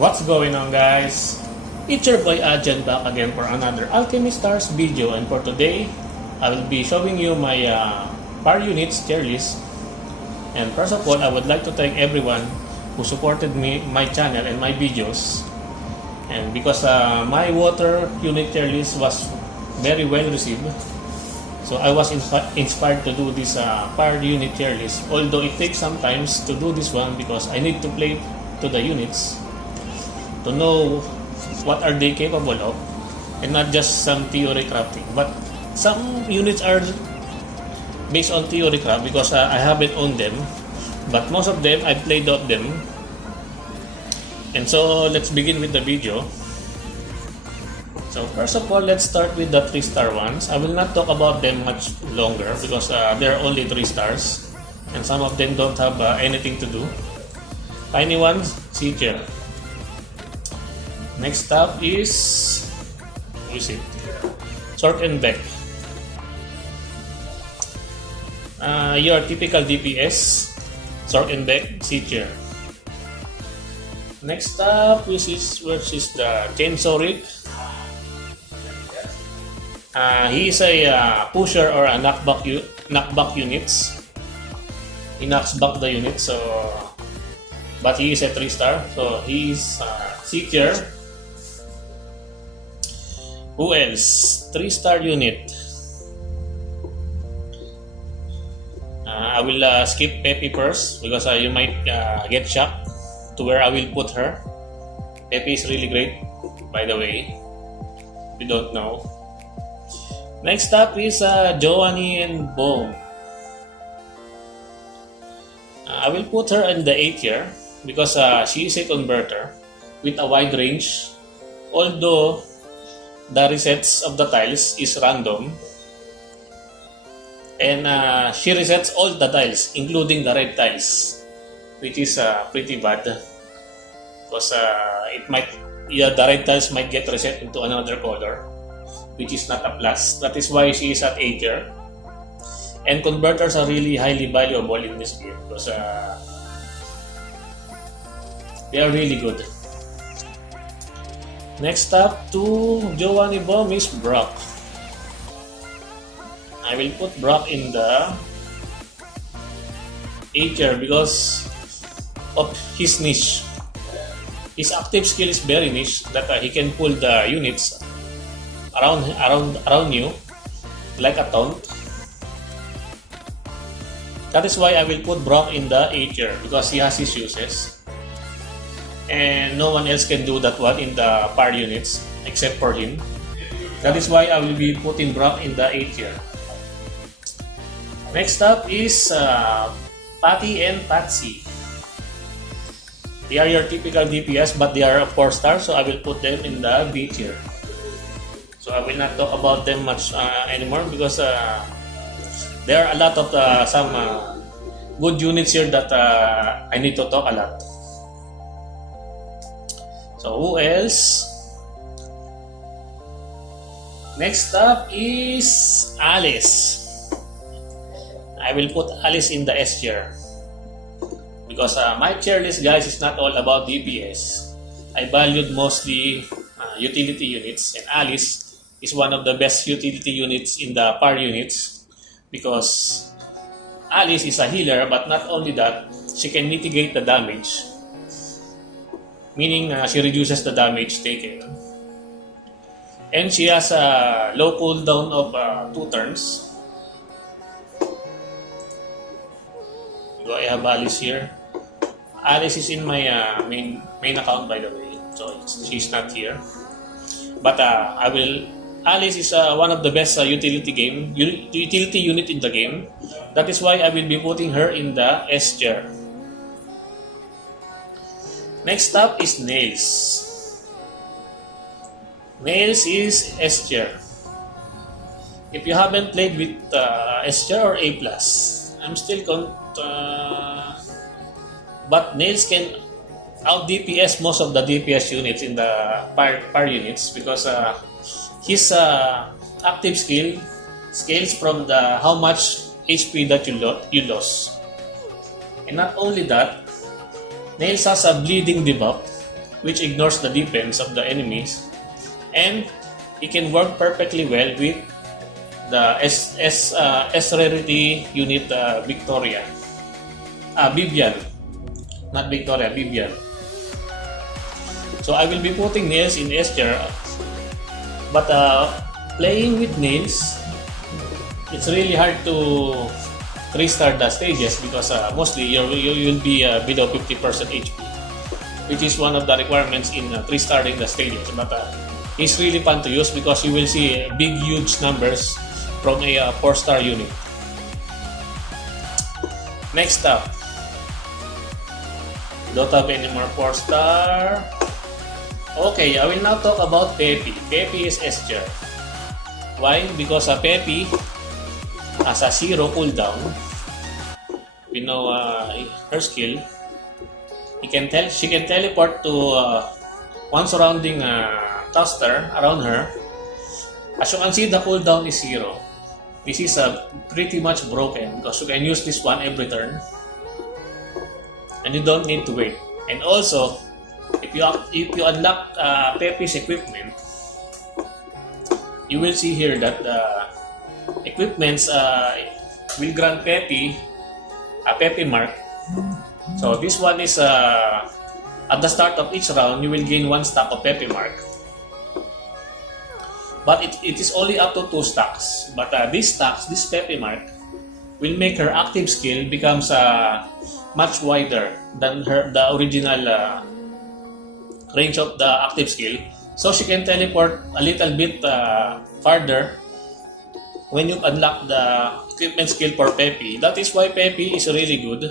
What's going on, guys? It's your boy Agent back again for another Alchemy Stars video, and for today I will be showing you my power units tier list. And first of all, I would like to thank everyone who supported my channel and my videos, and because my water unit tier list was very well received, so I was inspired to do this power unit tier list. Although it takes some time to do this one because I need to play to the units to know what are they capable of, and not just some theory crafting. But some units are based on theory craft because I haven't owned them, but most of them I played out them. And so let's begin with the video. So first of all, let's start with the 3-star ones. I will not talk about them much longer because they're only 3 stars and some of them don't have anything to do. Tiny ones, C tier. Next up is, who is it? Sort and Beck. Your typical DPS, Sort and Beck, C tier. Next up, which is the Chainsaw Rig. He is a pusher or a knockback units. He knocks back the unit, so but he is a 3-star, so he is C tier. Who else? 3-star unit. I will skip Peppy first because you might get shocked to where I will put her. Peppy is really great, by the way, if you don't know. Next up is Joanny and Boom. I will put her in the A tier because she is a converter with a wide range, although the resets of the tiles is random, and she resets all the tiles including the red tiles, which is pretty bad because the red tiles might get reset into another color, which is not a plus. That is why she is at A tier. And converters are really highly valuable in this game because they are really good. Next up to Joanny Bomb is Brock. I will put Brock in the A tier because of his niche. His active skill is very niche that he can pull the units around you like a taunt. That is why I will put Brock in the A tier because he has his uses, and no one else can do that one in the power units except for him. That is why I will be putting Brock in the A tier. Next up is Patty and Patsy. They are your typical DPS, but they are a 4-star, so I will put them in the B tier. So I will not talk about them much anymore because there are a lot of some good units here that I need to talk a lot. So who else? Next up is Alice. I will put Alice in the S tier because my tier list, guys, is not all about DPS. I valued mostly utility units, and Alice is one of the best utility units in the power units because Alice is a healer, but not only that, she can mitigate the damage, meaning she reduces the damage taken, and she has a low cooldown of 2 turns. Do I have Alice here? Alice is in my main account, by the way, so she's not here. But Alice is one of the best utility unit in the game. That is why I will be putting her in the S tier. Next up is Nails. Nails is S tier. If you haven't played with S tier or A+, I'm still but Nails can out DPS most of the DPS units in the power units because his active skill scales from the how much HP that you lost. And not only that, Nails has a bleeding debuff which ignores the defense of the enemies, and it can work perfectly well with the S rarity unit Victoria. Vivian. Not Victoria, Vivian. So I will be putting nails in S tier, but playing with nails, it's really hard to restart the stages because mostly you will be below 50% HP, which is one of the requirements in restarting the stages. But it's really fun to use because you will see big, huge numbers from a 4-star unit. Next up, don't have any more 4-star. Okay, I will now talk about Peppy. Peppy is S tier. Why? Because Peppy has a 0 cooldown. We know her skill. She can teleport to one surrounding cluster around her. As you can see, the cooldown is 0. This is pretty much broken because you can use this one every turn, and you don't need to wait. And also, if you unlock Peppy's equipment, you will see here that equipments will grant Peppy a Peppy mark. So this one is at the start of each round, you will gain 1 stack of Peppy mark. But it is only up to 2 stacks. But these stacks, this Peppy mark, will make her active skill becomes much wider than the original range of the active skill. So she can teleport a little bit farther when you unlock the equipment skill for Peppy. That is why Peppy is really good.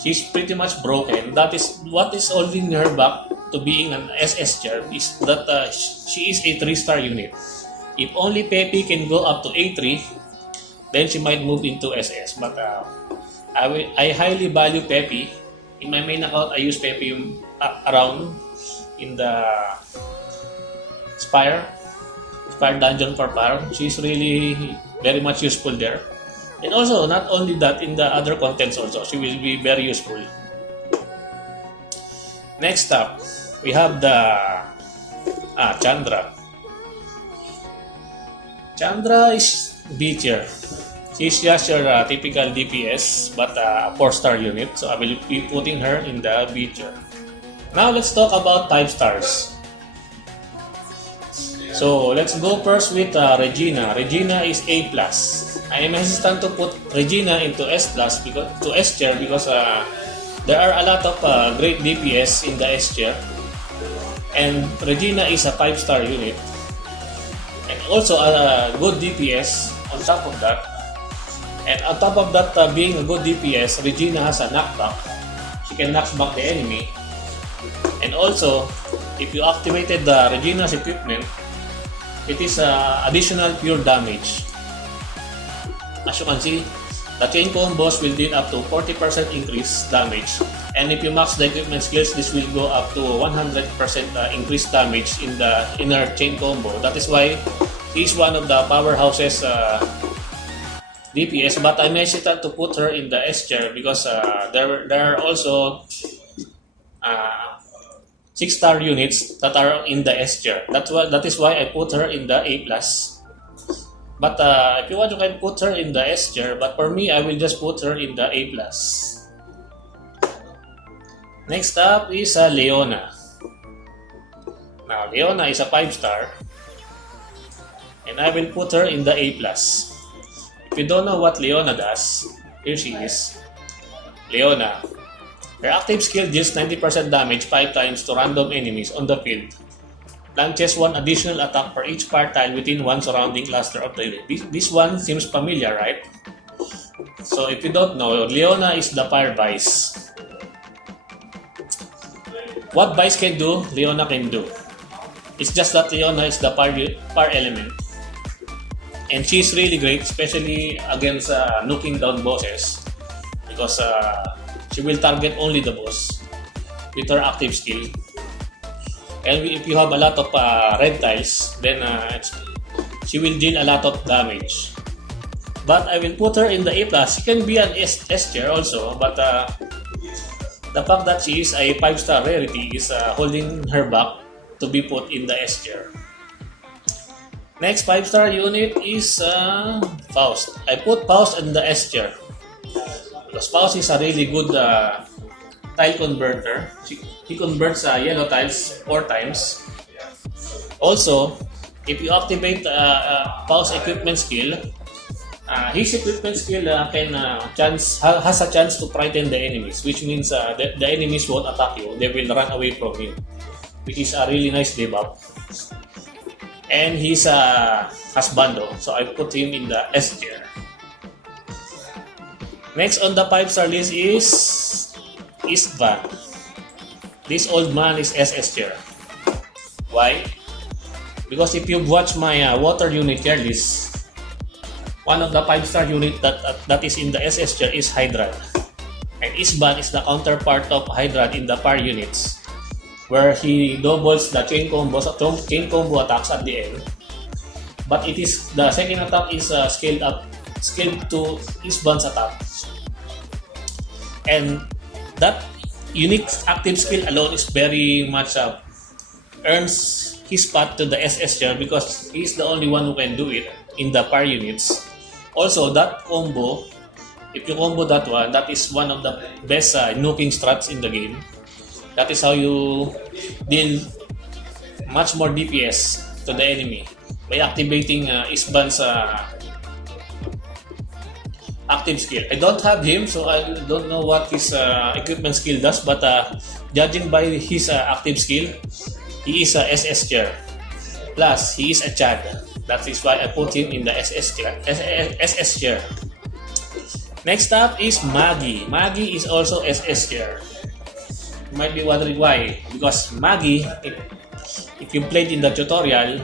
She's pretty much broken. That is what is holding her back to being an SS tier, is that she is a 3-star unit. If only Peppy can go up to A3, then she might move into SS. But I highly value Peppy. In my main account, I use Peppy around in the Spire Dungeon for Power. She's really very much useful there. And also, not only that, in the other contents also, she will be very useful. Next up, we have the Chandra. Chandra is B tier. She's just your typical DPS, but a 4-star unit. So I will be putting her in the B tier. Now let's talk about 5 stars. So let's go first with Regina. Regina is A+. I am hesitant to put Regina into S+ because to S tier because there are a lot of great DPS in the S tier, and Regina is a 5-star unit, and also a good DPS on top of that. And on top of that, being a good DPS, Regina has a knockback. She can knock back the enemy, and also if you activated the Regina's equipment, it is additional pure damage. As you can see, the chain combos will deal up to 40% increased damage, and if you max the equipment skills, this will go up to 100% increased damage in the inner chain combo. That is why he's one of the powerhouses DPS, but I'm hesitant to put her in the S tier because there are also 6-star units that are in the S tier. That is why I put her in the A+. But if you want, you can put her in the S tier. But for me, I will just put her in the A+. Next up is Leona. Now, Leona is a 5-star. And I will put her in the A+. If you don't know what Leona does, here she is. Leona. Her active skill deals 90% damage 5 times to random enemies on the field. Launches 1 additional attack for each part tile within one surrounding cluster of the unit. This one seems familiar, right? So if you don't know, Leona is the fire vice. What vice can do, Leona can do. It's just that Leona is the fire element. And she's really great, especially against knocking down bosses. Because she will target only the boss with her active skill. And if you have a lot of red tiles, then she will deal a lot of damage. But I will put her in the A+. She can be an S tier also, but The fact that she is a 5-star rarity is holding her back to be put in the S tier. Next 5-star unit is Faust. I put Faust in the S tier because Faust is a really good tile converter. He converts yellow tiles 4 times. Also, if you activate Faust equipment skill, his equipment skill has a chance to frighten the enemies, which means the enemies won't attack you. They will run away from you, which is a really nice debuff. And he's husbando, so I put him in the S tier. Next on the 5-star list is Istvan. This old man is SS tier. Why? Because if you've watched my water unit tier list, one of the 5-star unit that is in the SS tier is Hydran. And Istvan is the counterpart of Hydran in the fire units, where he doubles the chain combo attacks at the end. But it is the second attack is scaled to Istvan's attack. And that unique active skill alone is very much earns his path to the SS tier because he's the only one who can do it in the fire units. Also, that combo, if you combo that one, that is one of the best nuking strats in the game. That is how you deal much more DPS to the enemy by activating Istvan's active skill. I don't have him, so I don't know what his equipment skill does, but judging by his active skill, he is a SS tier. Plus, he is a Chad. That is why I put him in the SS tier. Next up is Maggie. Maggie is also SS tier. You might be wondering why. Because Maggie, if you played in the tutorial,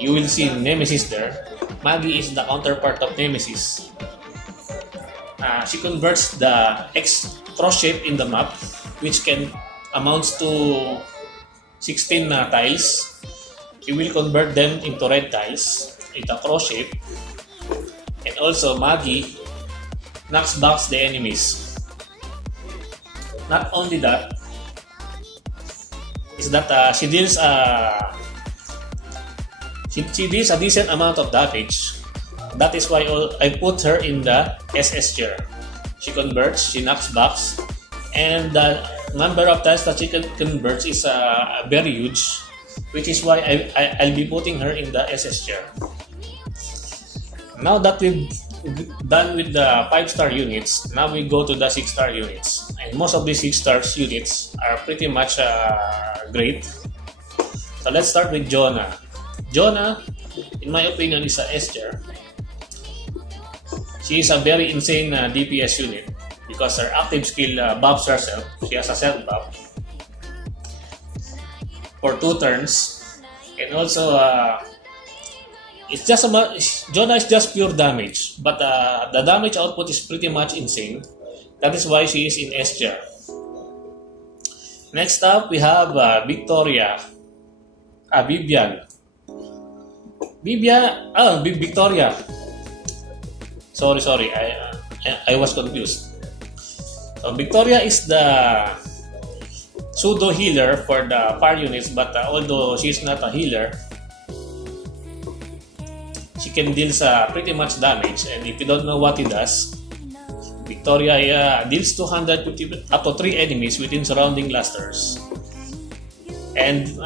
you will see Nemesis there. Maggie is the counterpart of Nemesis. She converts the X cross shape in the map, which can amounts to 16 tiles. You will convert them into red tiles, into cross shape. And also, Maggie knocks back the enemies. Not only that, is that she deals she deals a decent amount of damage. That is why I put her in the SS tier. She converts, she knocks back, and the number of tiles that she converts is very huge, which is why I'll be putting her in the SS tier. Now that we've done with the 5-star units, now we go to the 6-star units. And most of these 6-star units are pretty much great. So let's start with Jonah. Jonah, in my opinion, is a S tier. She is a very insane DPS unit because her active skill buffs herself. She has a self buff for 2 turns. And also, it's just Jonah is just pure damage, but the damage output is pretty much insane. That is why she is in S tier. Next up, we have Victoria. Sorry, I was confused. So Victoria is the pseudo healer for the fire units, but although she's not a healer, she can deal pretty much damage. And if you don't know what he does, Victoria deals 250 up to 3 enemies within surrounding clusters, and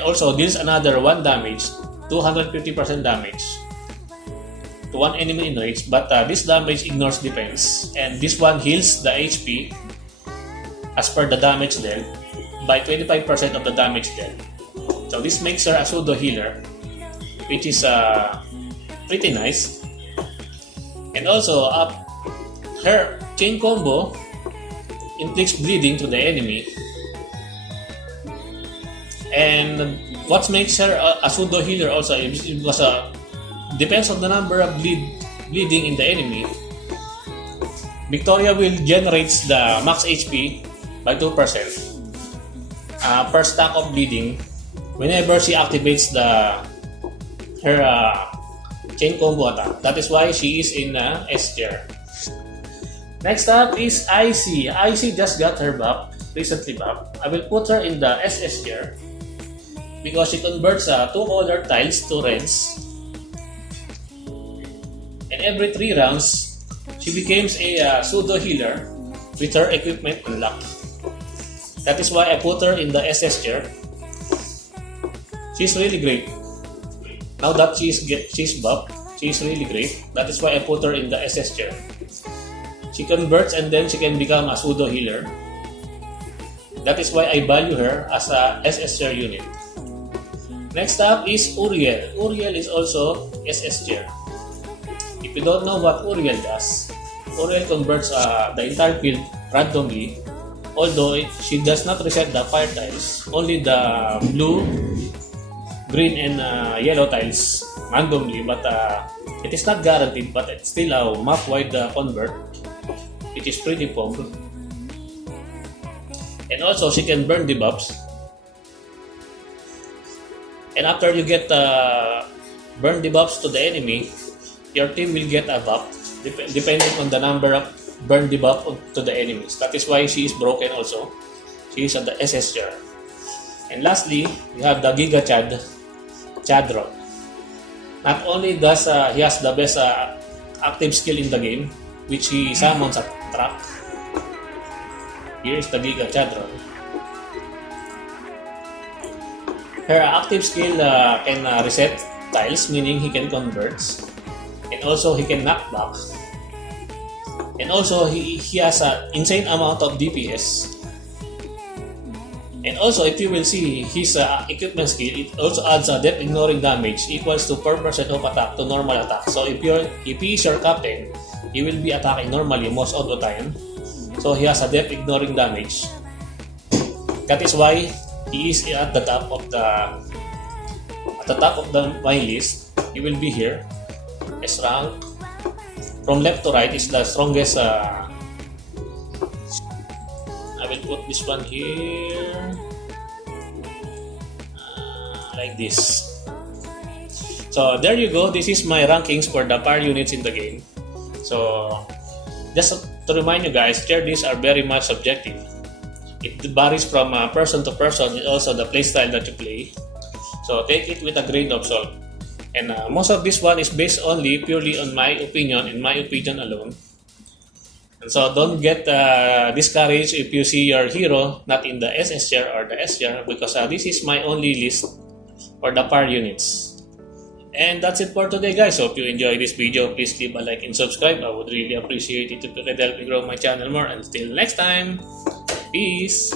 also deals another 1 damage, 250% damage to 1 enemy in range. But this damage ignores defense, and this one heals the HP as per the damage dealt by 25% of the damage dealt. So this makes her a pseudo healer, which is pretty nice. And also, her chain combo inflicts bleeding to the enemy. And what makes her a pseudo healer also is because depends on the number of bleeding in the enemy. Victoria will generate the max HP by 2% per stack of bleeding whenever she activates her chain combo attack. That is why she is in S tier. Next up is IC. IC just got her buff, recently buff. I will put her in the SS tier because she converts 2 color tiles to rents. And every 3 rounds, she becomes a pseudo healer with her equipment unlocked. That is why I put her in the SS tier. She's really great. Now that she's buffed, she's really great. That is why I put her in the SS tier. She converts and then she can become a pseudo healer. That is why I value her as a SS tier unit. Next up is Uriel. Uriel is also SS tier. If you don't know what Uriel does, Uriel converts the entire field randomly. Although she does not reset the fire tiles, only the blue, green, and yellow tiles randomly. But it is not guaranteed, but it's still a map-wide convert. It is pretty pog. And also, she can burn debuffs. And after you get burn debuffs to the enemy, your team will get a buff depending on the number of burn debuff to the enemies. That is why she is broken also. She is at the SS tier. And lastly, you have the Giga Chadron. Not only does he has the best active skill in the game, which he summons at track. Here is the Giga Chadron. Her active skill can reset tiles, meaning he can convert. And also he can knock back. And also he has an insane amount of DPS. And also if you will see his equipment skill, it also adds a depth ignoring damage equals to 4% of attack to normal attack. So if he is your captain, he will be attacking normally most of the time. So he has a depth ignoring damage. That is why he is at the top of my list. He will be here. S rank. From left to right is the strongest. I will put this one here like this. So there you go. This is my rankings for the power units in the game. So just to remind you guys, tier lists are very much subjective. It varies from person to person. It's also the playstyle that you play. So take it with a grain of salt. And most of this one is based only purely on my opinion and my opinion alone. And so don't get discouraged if you see your hero not in the SS tier or the S tier, because this is my only list for the power units. And that's it for today, guys. Hope you enjoyed this video. Please leave a like and subscribe. I would really appreciate it if you could help me grow my channel more. Until next time, peace!